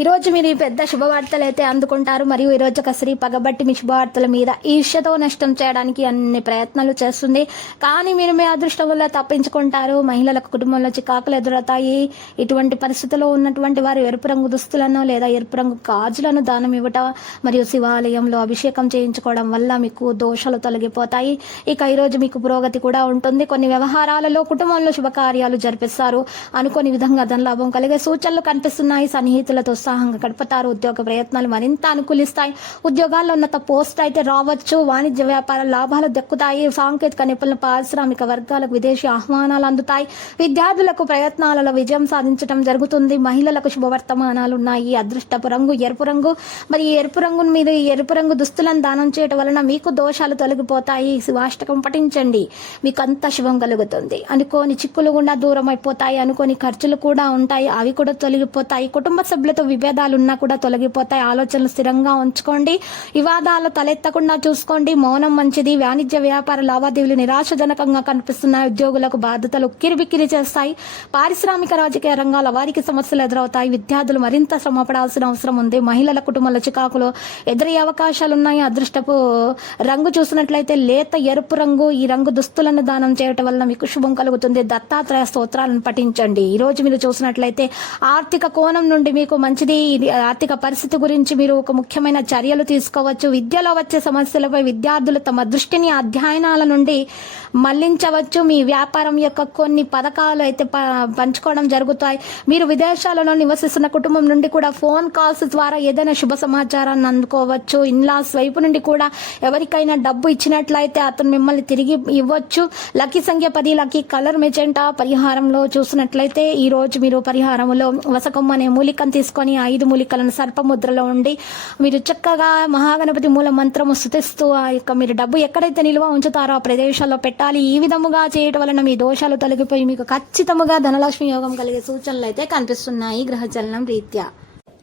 ఈరోజు మీరు ఈ పెద్ద శుభవార్తలు అయితే అందుకుంటారు మరియు ఈ రోజు ఒక స్త్రీ పగబట్టి మీ శుభవార్తల మీద ఈర్ష్యతో నష్టం చేయడానికి అన్ని ప్రయత్నాలు చేస్తుంది. కానీ మీరు మీ అదృష్టం వల్ల తప్పించుకుంటారు. మహిళలకు కుటుంబంలో చికాకులు ఎదురవుతాయి. ఇటువంటి పరిస్థితుల్లో ఉన్నటువంటి వారు ఎరుపు రంగు దుస్తులను లేదా ఎరుపు రంగు గాజులను దానం ఇవ్వటం మరియు శివాలయంలో అభిషేకం చేయించుకోవడం వల్ల మీకు దోషాలు తొలగిపోతాయి. ఇక ఈరోజు మీకు పురోగతి కూడా ఉంటుంది. కొన్ని వ్యవహారాలలో కుటుంబంలో శుభకార్యాలు జరిపిస్తారు. అనుకోని విధంగా ధనలాభం కలిగే సూచనలు కనిపిస్తున్నాయి. సన్నిహితులతో ఉత్సాహంగా గడుపుతారు. ఉద్యోగ ప్రయత్నాలు మరింత అనుకూలిస్తాయి. ఉద్యోగాల్లో ఉన్నత పోస్ట్ అయితే రావచ్చు. వాణిజ్య వ్యాపార లాభాలు దక్కుతాయి. సాంకేతిక నిపుణుల పారిశ్రామిక వర్గాలకు విదేశీ ఆహ్వానాలు అందుతాయి. విద్యార్థులకు ప్రయత్నాలలో విజయం సాధించడం జరుగుతుంది. మహిళలకు శుభవర్తమానాలు ఉన్నాయి. అదృష్టపు రంగు ఎరుపు రంగు. మరి ఈ ఎరుపు రంగును మీరు ఈ ఎరుపు రంగు దుస్తులను దానం చేయడం వలన మీకు దోషాలు తొలగిపోతాయి. శివాష్టకం పఠించండి. మీకు అంత శుభం కలుగుతుంది. అనుకోని చిక్కులు కూడా దూరం అయిపోతాయి అనుకోని ఖర్చులు కూడా ఉంటాయి. అవి కూడా తొలగిపోతాయి. కుటుంబ సభ్యులతో విభేదాలు ఉన్నా కూడా తొలగిపోతాయి. ఆలోచనలు స్థిరంగా ఉంచుకోండి. వివాదాలు తలెత్తకుండా చూసుకోండి. మౌనం మంచిది. వాణిజ్య వ్యాపార లావాదేవీలు నిరాశజనకంగా కనిపిస్తున్నాయి. ఉద్యోగులకు బాధ్యతలు ఉక్కిరిబిక్కిరి చేస్తాయి. పారిశ్రామిక రాజకీయ రంగాల వారికి సమస్యలు ఎదురవుతాయి. విద్యార్థులు మరింత శ్రమపడాల్సిన అవసరం ఉంది. మహిళల కుటుంబాల చికాకులు ఎదురయ్యే అవకాశాలు ఉన్నాయి అదృష్టపు రంగు చూసినట్లయితే లేత ఎరుపు రంగు ఈ రంగు దుస్తులను దానం చేయటం వల్ల మీకు శుభం కలుగుతుంది. దత్తాత్రేయ స్తోత్రాలను పఠించండి. ఈ రోజు మీరు చూసినట్లయితే ఆర్థిక కోణం నుండి మీకు మంచి మంచిది. ఇది ఆర్థిక పరిస్థితి గురించి మీరు ఒక ముఖ్యమైన చర్యలు తీసుకోవచ్చు. విద్యలో వచ్చే సమస్యలపై విద్యార్థులు తమ దృష్టిని అధ్యయనాల నుండి మళ్ళించవచ్చు. మీ వ్యాపారం యొక్క కొన్ని పథకాలు అయితే ప- పంచుకోవడం జరుగుతాయి. మీరు విదేశాలలో నివసిస్తున్న కుటుంబం నుండి కూడా ఫోన్ కాల్స్ ద్వారా ఏదైనా శుభ సమాచారాన్ని అందుకోవచ్చు. ఇన్లాస్ వైపు నుండి కూడా ఎవరికైనా డబ్బు ఇచ్చినట్లయితే అతను మిమ్మల్ని తిరిగి ఇవ్వచ్చు. లక్కీ సంఖ్య పది లక్కీ కలర్ మెజెంటా పరిహారంలో చూసినట్లయితే ఈ రోజు మీరు పరిహారంలో వసకొమ్మ అనే మూలికను తీసుకొని ఐదు మూలికలను సర్పముద్రలో ఉండి మీరు చక్కగా మహాగణపతి మూల మంత్రము స్థుతిస్తూ ఆ యొక్క మీరు డబ్బు ఎక్కడైతే నిల్వ ఉంచుతారో ఆ ప్రదేశాల్లో పెట్టాలి. ఈ విధముగా చేయటం వలన మీ దోషాలు తొలగిపోయి మీకు ఖచ్చితముగా ధనలక్ష్మి యోగం కలిగే సూచనలు అయితే కనిపిస్తున్నాయి. గ్రహచలనం రీత్యా.